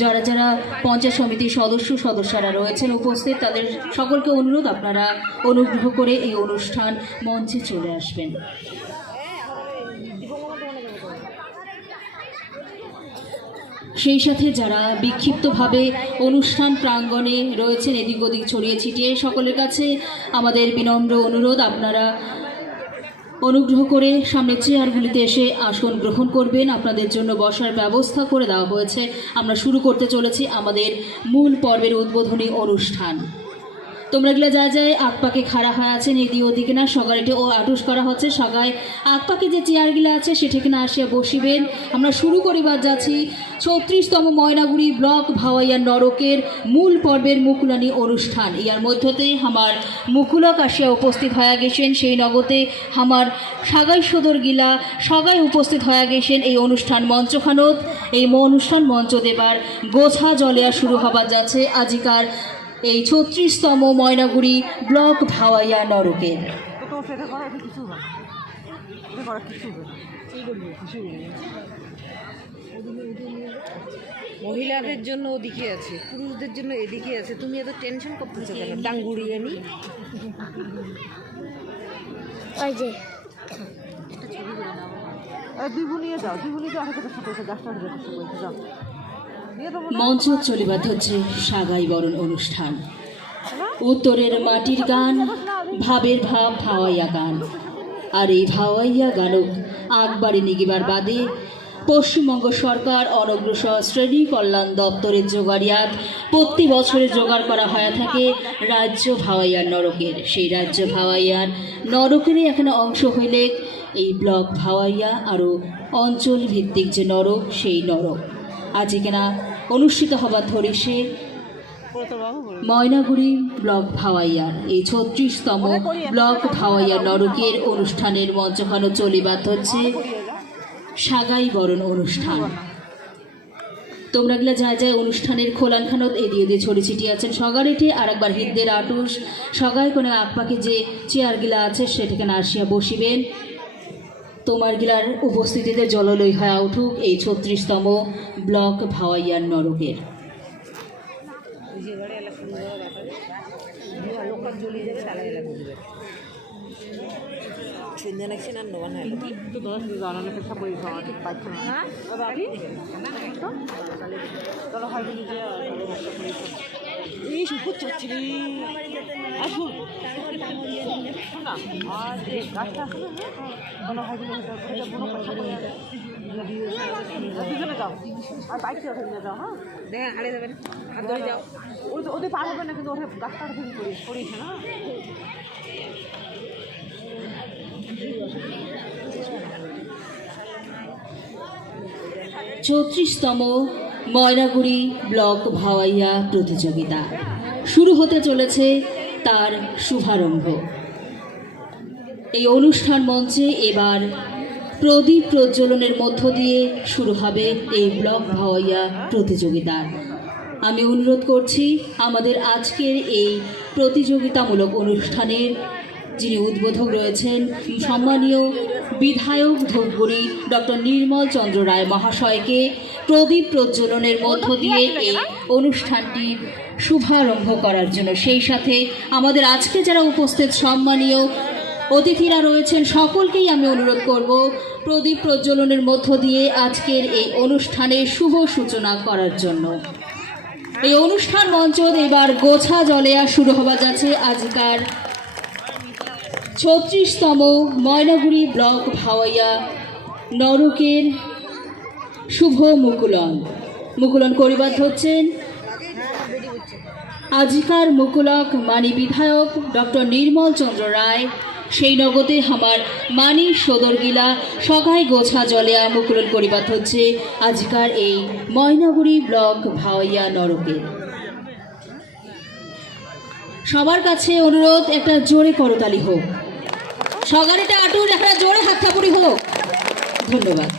যারা যারা পঞ্চায়েত সমিতির সদস্যরা রয়েছেন উপস্থিত, তাদের সকলকে অনুরোধ আপনারা অনুগ্রহ করে এই অনুষ্ঠান মঞ্চে চলে আসবেন। সেই সাথে যারা বিক্ষিপ্তভাবে অনুষ্ঠান প্রাঙ্গণে রয়েছেন এদিক ওদিক ছড়িয়ে ছিটিয়ে, সকলের কাছে আমাদের বিনম্র অনুরোধ আপনারা অনুগ্রহ করে সামনের চেয়ারগুলিতে এসে আসন গ্রহণ করবেন। আপনাদের জন্য বসার ব্যবস্থা করে দেওয়া হয়েছে। আমরা শুরু করতে চলেছি আমাদের মূল পর্বের উদ্বোধনী অনুষ্ঠান। তোমরা গেলে যা যায় আকপাকে খাড়া হয়ে আছেন এদিক ওদিকে না, সকালটি ও আটুস করা হচ্ছে। সকাল আকপাকে যে চেয়ারগুলো আছে সেটাকে না আসিয়া বসিবেন। আমরা শুরু করিবার যাচ্ছি ৩৬তম ময়নাগুড়ি ব্লক ভাওয়াইয়া নরকের মূল পর্বের মুকুলানি অনুষ্ঠান। ইয়ার মধ্যতে আমার মুকুলক আসিয়া উপস্থিত হয়ে গেছেন, সেই নগদে আমার সাগাই সদর গিলা সগাই উপস্থিত হয়ে গেছেন এই অনুষ্ঠান মঞ্চখানত। এই অনুষ্ঠান মঞ্চ দেবার গোছা জলেয়া শুরু হবার যাচ্ছে আজিকার এই ৩৬তম ময়নাগুড়ি ব্লক ভাওয়াইয়া নরকের। মহিলাদের জন্য ওদিকে আছে, পুরুষদের জন্য এদিকে আছে। তুমি এত টেনশন করতেছো কেন? ডাঙ্গুড়িয়ে নি ওই যে মঞ্চ চলিবাদ হচ্ছে সাগাই বরণ অনুষ্ঠান। উত্তরের মাটির গান, ভাবের ভাব ভাওয়াইয়া গান। আর এই ভাওয়াইয়া গানক আকবারে নিগিবার বাদে পশ্চিমবঙ্গ সরকার অনগ্রসর শ্রেণী কল্যাণ দপ্তরের জোগাড়িয়াত প্রতি বছরে জোগাড় করা হয়ে থাকে রাজ্য ভাওয়াইয়ার নরকের। সেই রাজ্য ভাওয়াইয়ার নরকেরই এখানে অংশ হইলে এই ব্লক ভাওয়াইয়া আরও অঞ্চল ভিত্তিক যে নরক, সেই নরক আজ এখানে অনুষ্ঠিত হবার ধরিসে ময়নাগুড়ি ব্লক ভাওয়াইয়ার এই ৩৬তম ব্লক ভাওয়াইয়া নরকের অনুষ্ঠানের মঞ্চখানো চলিবাদ হচ্ছে সাগাই বরণ অনুষ্ঠান। তোমরা গেলে যা যায় অনুষ্ঠানের খোলানখানত এদিয়ে দিয়ে ছড়ি ছিটিয়ে আছেন সগারেটি। আর একবার হিদ্দের আটুস সগাই কোনো আকপাকে যে চেয়ারগুলা আছে সেটাকে না আসিয়া বসিবেন। তোমার গিলার উপস্থিতিতে জললই হয়ে উঠুক এই ৩৬তম ব্লক ভাওয়াইয়ার নরকের। ওদের পার হবে না, কিন্তু ওদের গাছটা করিস না। ৩৪তম ময়নাগুড়ি ব্লক ভাওয়াইয়া প্রতিযোগিতা শুরু হতে চলেছে তার শুভারম্ভ। এই অনুষ্ঠান মঞ্চে এবার প্রদীপ প্রজ্বলনের মধ্য দিয়ে শুরু হবে এই ব্লক ভাওয়াইয়া প্রতিযোগিতা। আমি অনুরোধ করছি আমাদের আজকের এই প্রতিযোগিতামূলক অনুষ্ঠানের যিনি উদ্বোধক রয়েছেন সম্মানীয় বিধায়ক ধূপগুড়ি ডক্টর নির্মল চন্দ্র রায় মহাশয়কে প্রদীপ প্রজ্বলনের মধ্য দিয়ে এই অনুষ্ঠানটির শুভারম্ভ করার জন্য। সেই সাথে আমাদের আজকে যারা উপস্থিত সম্মানীয় অতিথিরা রয়েছেন সকলকেই আমি অনুরোধ করব প্রদীপ প্রজ্বলনের মধ্য দিয়ে আজকের এই অনুষ্ঠানের শুভ সূচনা করার জন্য। এই অনুষ্ঠান মঞ্চ এবার গোছা জলেয়া শুরু হওয়া যাচ্ছে আজকার ৩৬তম ময়নাগুড়ি ব্লক ভাওয়াইয়া নরকের শুভ মুকুলন করিবাদ হচ্ছেন আজিকার মুকুলক মানি বিধায়ক ডক্টর নির্মল চন্দ্র রায়। সেই নগদে আমার মানি সদরগিলা সগাই গোছা জলেয়া মুকুলন করিবাদ হচ্ছে আজিকার এই ময়নাগুড়ি ব্লক ভাওয়াইয়া নরকের। সবার কাছে অনুরোধ একটা জোরে করতালি হোক, সগারিটা আটুর একটা জোরে হাততাপুরি হোক। ধন্যবাদ।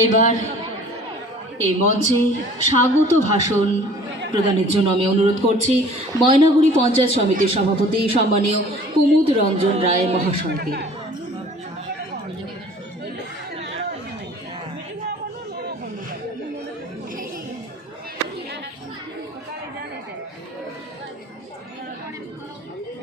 এইবার এই মঞ্চে স্বাগত ভাষণ প্রদানের জন্য আমি অনুরোধ করছি ময়নাগুড়ি পঞ্চায়েত সমিতির সভাপতি সম্মানীয় কুমুদ রঞ্জন রায় মহাশয়কে।